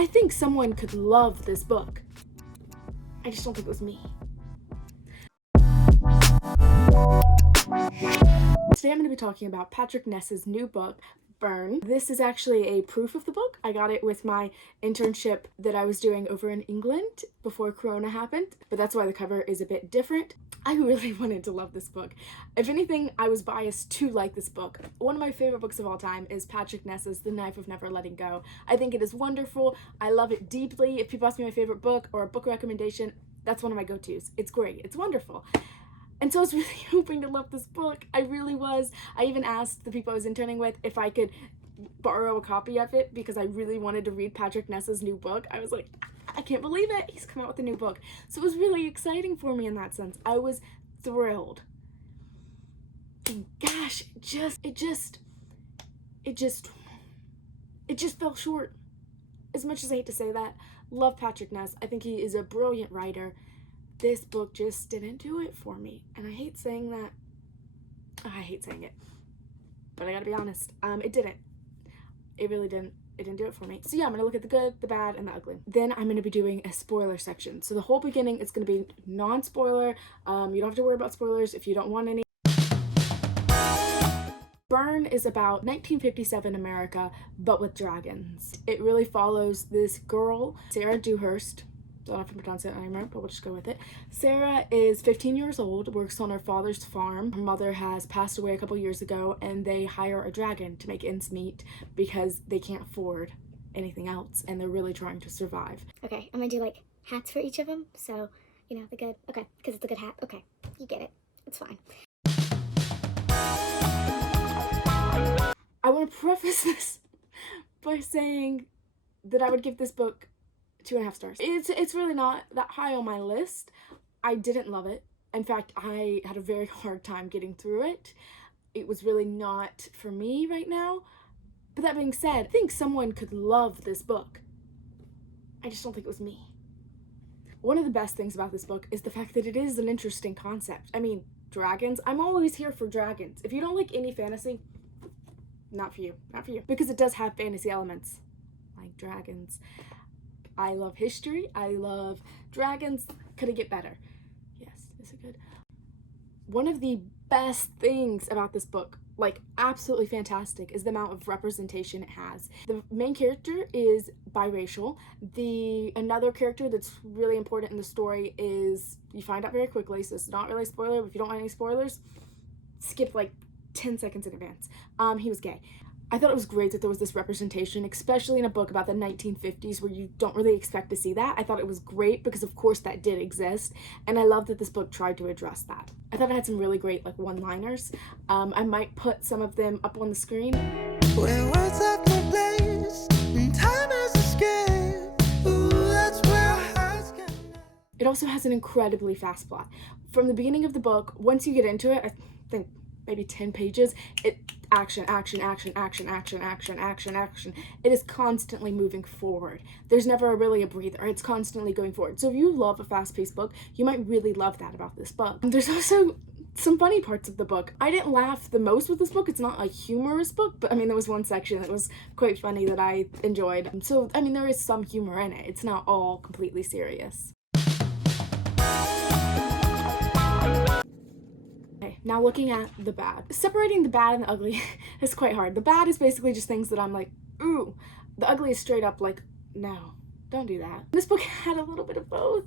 I think someone could love this book. I just don't think it was me. Today I'm going to be talking about Patrick Ness's new book, Burn. This is actually a proof of the book. I got it with my internship that I was doing over in England before Corona happened, but that's why the cover is a bit different. I really wanted to love this book. If anything, I was biased to like this book. One of my favorite books of all time is Patrick Ness's The Knife of Never Letting Go. I think it is wonderful. I love it deeply. If people ask me my favorite book or a book recommendation, that's one of my go-tos. It's great. It's wonderful. And so I was really hoping to love this book. I really was. I even asked the people I was interning with if I could borrow a copy of it because I really wanted to read Patrick Ness's new book. I was like, I can't believe it. He's come out with a new book. So it was really exciting for me in that sense. I was thrilled. And gosh, it just fell short. As much as I hate to say that, love Patrick Ness. I think he is a brilliant writer. This book just didn't do it for me. And I hate saying that. Oh, I hate saying it. But I gotta be honest. It didn't. It really didn't. It didn't do it for me. So yeah, I'm gonna look at the good, the bad, and the ugly. Then I'm gonna be doing a spoiler section. So the whole beginning is gonna be non-spoiler. You don't have to worry about spoilers if you don't want any. Burn is about 1957 America, but with dragons. It really follows this girl, Sarah Dewhurst. Don't know if I can pronounce it anymore, but we'll just go with it. Sarah is 15 years old, works on her father's farm. Her mother has passed away a couple years ago, and they hire a dragon to make ends meet because they can't afford anything else, and they're really trying to survive. Okay, I'm gonna do like hats for each of them, so, you know, the good, okay, because it's a good hat. Okay, you get it. It's fine. I want to preface this by saying that I would give this book 2.5 stars. It's really not that high on my list. I didn't love it. In fact, I had a very hard time getting through it. It was really not for me right now. But that being said, I think someone could love this book. I just don't think it was me. One of the best things about this book is the fact that it is an interesting concept. I mean, dragons. I'm always here for dragons. If you don't like any fantasy, not for you. Not for you. Because it does have fantasy elements, like dragons. I love history. I love dragons. Could it get better? Yes, is it good? One of the best things about this book, like absolutely fantastic, is the amount of representation it has. The main character is biracial. Another character that's really important in the story is, you find out very quickly, so it's not really a spoiler, but if you don't want any spoilers, skip like 10 seconds in advance. He was gay. I thought it was great that there was this representation, especially in a book about the 1950s where you don't really expect to see that. I thought it was great because of course that did exist, and I love that this book tried to address that. I thought it had some really great like one-liners. I might put some of them up on the screen. Where words have no place and time has escaped. Ooh, that's where our hearts can. It also has an incredibly fast plot. From the beginning of the book, once you get into it, I think maybe 10 pages, action. It is constantly moving forward. There's never really a breather. It's constantly going forward. So if you love a fast-paced book, you might really love that about this book. There's also some funny parts of the book. I didn't laugh the most with this book. It's not a humorous book, but I mean, there was one section that was quite funny that I enjoyed. So, I mean, there is some humor in it. It's not all completely serious. Okay, now looking at the bad. Separating the bad and the ugly is quite hard. The bad is basically just things that I'm like, ooh. The ugly is straight up like, no, don't do that. This book had a little bit of both,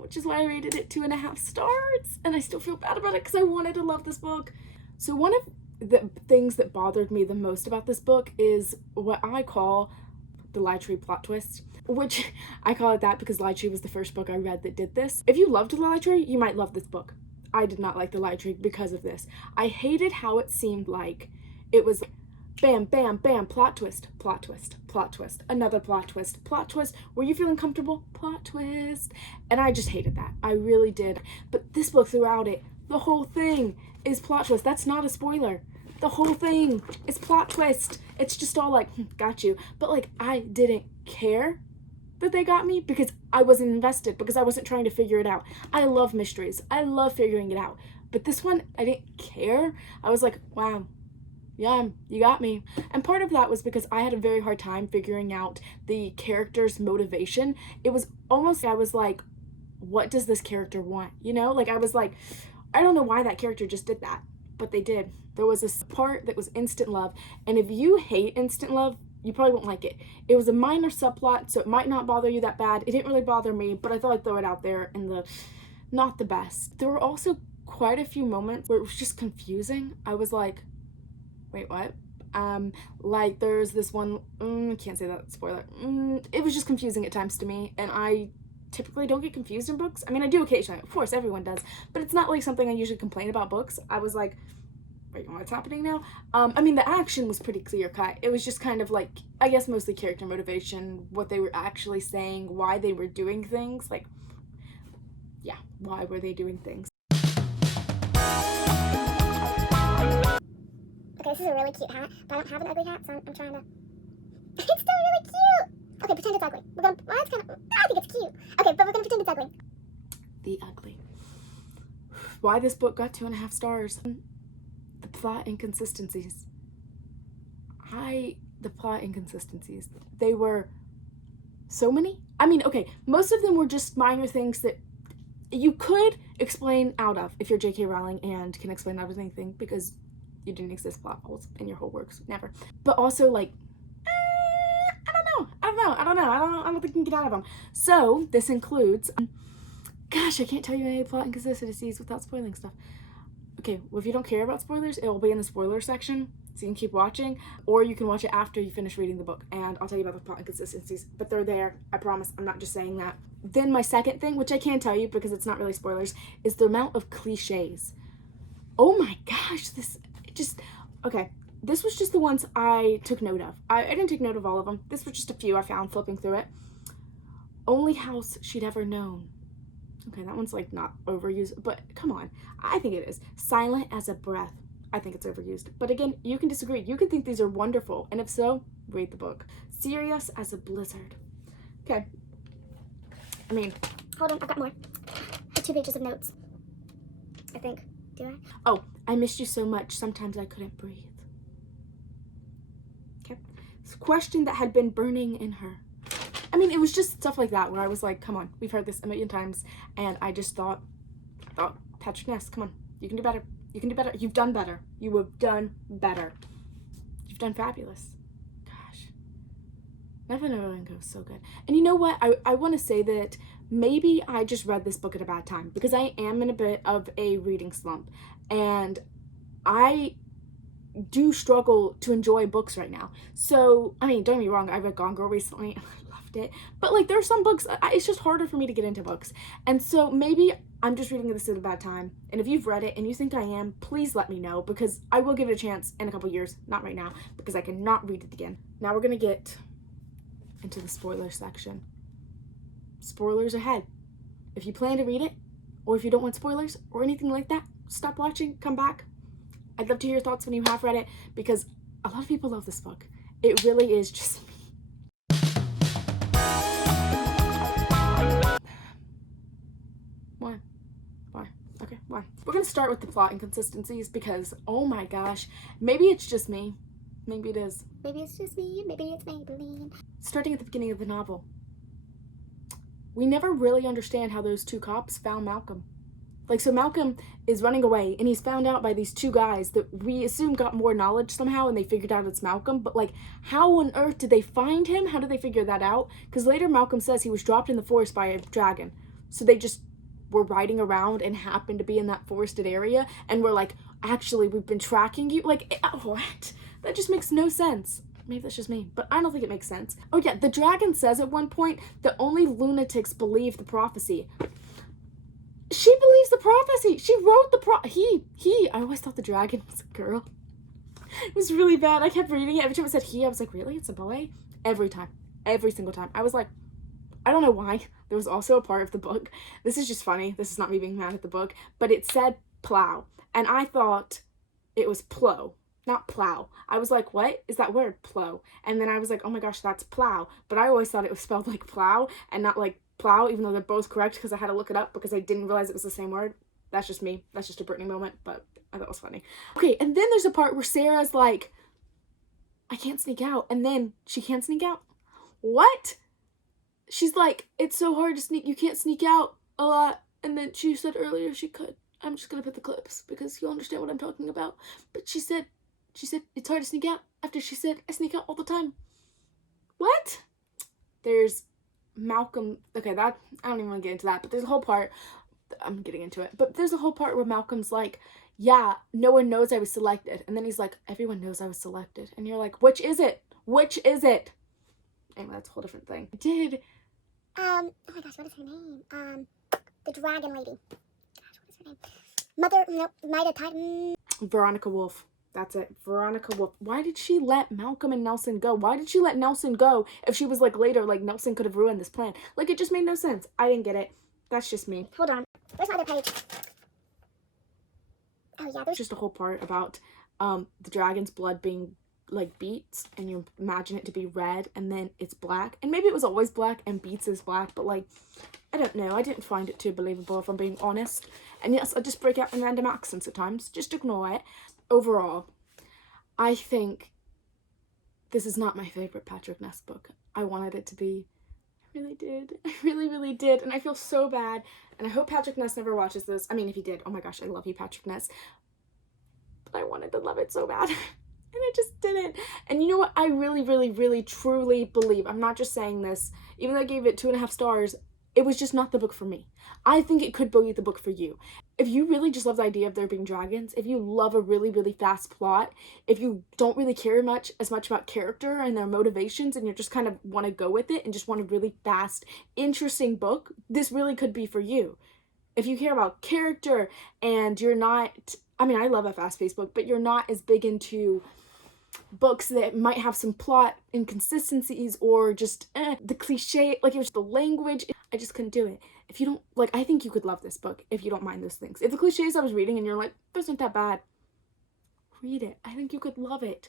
which is why I rated it 2.5 stars. And I still feel bad about it because I wanted to love this book. So one of the things that bothered me the most about this book is what I call the Lie Tree plot twist, which I call it that because Lie Tree was the first book I read that did this. If you loved the Lie Tree, you might love this book. I did not like the Lie Tree because of this. I hated how it seemed like it was bam, bam, bam, plot twist, plot twist, plot twist, another plot twist, plot twist. Were you feeling comfortable? Plot twist. And I just hated that. I really did. But this book, throughout it, the whole thing is plot twist. That's not a spoiler. The whole thing is plot twist. It's just all like, got you. But like, I didn't care that they got me because I wasn't invested, because I wasn't trying to figure it out. I love mysteries. I love figuring it out. But this one, I didn't care. I was like, wow, Yeah, you got me. And part of that was because I had a very hard time figuring out the character's motivation. It was almost, I was like, what does this character want? You know, like I was like, I don't know why that character just did that, but they did. There was this part that was instant love, and if you hate instant love, you probably won't like it. It was a minor subplot, so it might not bother you that bad. It didn't really bother me, but I thought I'd throw it out there in the not the best. There were also quite a few moments where it was just confusing. I was like, wait, what? Like there's this one, can't say that, spoiler. It was just confusing at times to me, and I typically don't get confused in books. I mean, I do occasionally, of course, everyone does, but it's not like something I usually complain about books. I was like, wait, what's happening now? I mean, the action was pretty clear cut. It was just kind of like, I guess mostly character motivation, what they were actually saying, why they were doing things, like, yeah, why were they doing things? Okay, this is a really cute hat, but I don't have an ugly hat, so I'm trying to... It's still really cute! Okay, pretend it's ugly. We're gonna... Well, it's kind of... I think it's cute. Okay, but we're gonna pretend it's ugly. The ugly. Why this book got 2.5 stars. The plot inconsistencies. The plot inconsistencies. They were so many. I mean, okay, most of them were just minor things that you could explain out of if you're J.K. Rowling and can explain out of anything, because you didn't exist plot holes in your whole works, never. But also, like, I don't think you can get out of them. So this includes, gosh, I can't tell you any plot inconsistencies without spoiling stuff. Okay, well, if you don't care about spoilers, it will be in the spoiler section, so you can keep watching, or you can watch it after you finish reading the book, and I'll tell you about the plot inconsistencies, but they're there, I promise, I'm not just saying that. Then my second thing, which I can tell you because it's not really spoilers, is the amount of cliches. Oh my gosh, okay, this was just the ones I took note of. I didn't take note of all of them. This was just a few I found flipping through it. Only house she'd ever known. Okay, that one's like not overused, but come on. I think it is. Silent as a breath. I think it's overused. But again, you can disagree. You can think these are wonderful, and if so, read the book. Serious as a blizzard. Okay. I mean, Hold on, I've got more. I have 2 pages of notes. I think. Do I? oh, I missed you so much. Sometimes I couldn't breathe. Okay. It's a question that had been burning in her. I mean, it was just stuff like that where I was like, come on, we've heard this a million times, and I just thought, Patrick Ness, come on, you can do better. You can do better. You've done better. You have done better. You've done fabulous. Gosh. Nothing ever goes so good. And you know what? I want to say that maybe I just read this book at a bad time, because I am in a bit of a reading slump, and I do struggle to enjoy books right now. So, I mean, don't get me wrong, I read Gone Girl recently. I loved it. But, like, there are some books, it's just harder for me to get into books. And so maybe I'm just reading this at a bad time. And if you've read it and you think I am, please let me know, because I will give it a chance in a couple years. Not right now, because I cannot read it again. Now we're going to get into the spoiler section. Spoilers ahead. If you plan to read it, or if you don't want spoilers or anything like that, stop watching, come back. I'd love to hear your thoughts when you have read it, because a lot of people love this book. It really is just me. Why? Okay, why? We're gonna start with the plot inconsistencies, because, oh my gosh, maybe it's just me. Maybe it is. Maybe it's just me, maybe it's Maybelline. Starting at the beginning of the novel, we never really understand how those 2 cops found Malcolm. Like, so Malcolm is running away, and he's found out by these 2 guys that we assume got more knowledge somehow, and they figured out it's Malcolm. But, like, how on earth did they find him? How did they figure that out? Because later Malcolm says he was dropped in the forest by a dragon. So they just were riding around and happened to be in that forested area, and we're like, actually, we've been tracking you? Like, what? That just makes no sense. Maybe that's just me, but I don't think it makes sense. Oh yeah, the dragon says at one point that only lunatics believe the prophecy. She believes the prophecy. She wrote the I always thought the dragon was a girl. It was really bad. I kept reading it. Every time it said he, I was like, really? It's a boy? Every time. Every single time. I was like, I don't know why. There was also a part of the book. This is just funny. This is not me being mad at the book. But it said plow. And I thought it was plow, not plow. I was like, what is that word? Plow. And then I was like, oh my gosh, that's plow. But I always thought it was spelled like plow and not like plow, even though they're both correct, because I had to look it up because I didn't realize it was the same word. That's just me. That's just a Britney moment, but I thought it was funny. Okay, and then there's a part where Sarah's like, I can't sneak out. And then she can't sneak out. What? She's like, it's so hard to sneak. You can't sneak out a lot. And then she said earlier she could. I'm just going to put the clips because you'll understand what I'm talking about. But she said it's hard to sneak out after she said, I sneak out all the time. What? There's Malcolm. Okay, that, I don't even want to get into that. But there's a whole part. I'm getting into it. But there's a whole part where Malcolm's like, yeah, no one knows I was selected. And then he's like, everyone knows I was selected. And you're like, which is it? Which is it? Anyway, that's a whole different thing. Oh my gosh, what is her name? The dragon lady. Gosh, what is her name? Mother, no, Maida Titan. Veronica Woolf. That's it. Veronica Woolf. Why did she let Malcolm and Nelson go? Why did she let Nelson go if she was like later, like Nelson could have ruined this plan? Like, it just made no sense. I didn't get it. That's just me. Hold on. Where's my other page? Oh yeah, there's just a whole part about the dragon's blood being like beets, and you imagine it to be red and then it's black, and maybe it was always black and beets is black, but like, I don't know, I didn't find it too believable if I'm being honest. And yes, I just break out in random accents at times, just ignore it. Overall, I think this is not my favorite Patrick Ness book. I wanted it to be. I really did. I really did, and I feel so bad, and I hope Patrick Ness never watches this. I mean, if he did, oh my gosh, I love you, Patrick Ness, but I wanted to love it so bad. And I just didn't. And you know what? I really, truly believe, I'm not just saying this, even though I gave it 2.5 stars, it was just not the book for me. I think it could be the book for you. If you really just love the idea of there being dragons, if you love a really fast plot, if you don't really care as much about character and their motivations, and you just kind of want to go with it and just want a really fast, interesting book, this really could be for you. If you care about character and you're not, I mean, I love a fast-paced book, but you're not as big into books that might have some plot inconsistencies or just the cliche, like it was the language, I just couldn't do it. If you don't, like, I think you could love this book if you don't mind those things. If the cliches I was reading and you're like, those aren't that bad, read it. I think you could love it.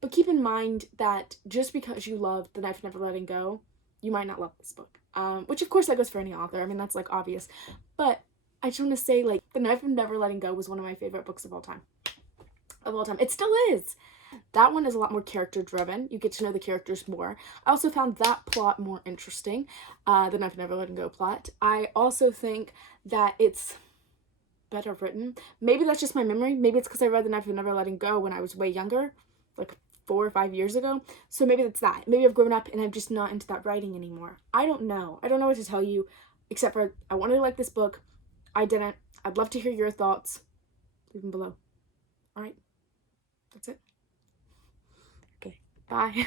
But keep in mind that just because you love The Knife Never Letting Go, you might not love this book. Which of course that goes for any author. I mean, that's like obvious. But I just want to say, like, The Knife Never Letting Go was one of my favorite books of all time. It still is. That one is a lot more character driven. You get to know the characters more. I also found that plot more interesting, the Knife Never Letting Go plot. I also think that it's better written. Maybe that's just my memory. Maybe it's because I read The Knife Never Letting Go when I was way younger, like 4 or 5 years ago. So maybe that's that. Maybe I've grown up and I'm just not into that writing anymore. I don't know. I don't know what to tell you, except for I wanted to like this book. I didn't. I'd love to hear your thoughts. Leave them below. All right. That's it. Okay. Bye.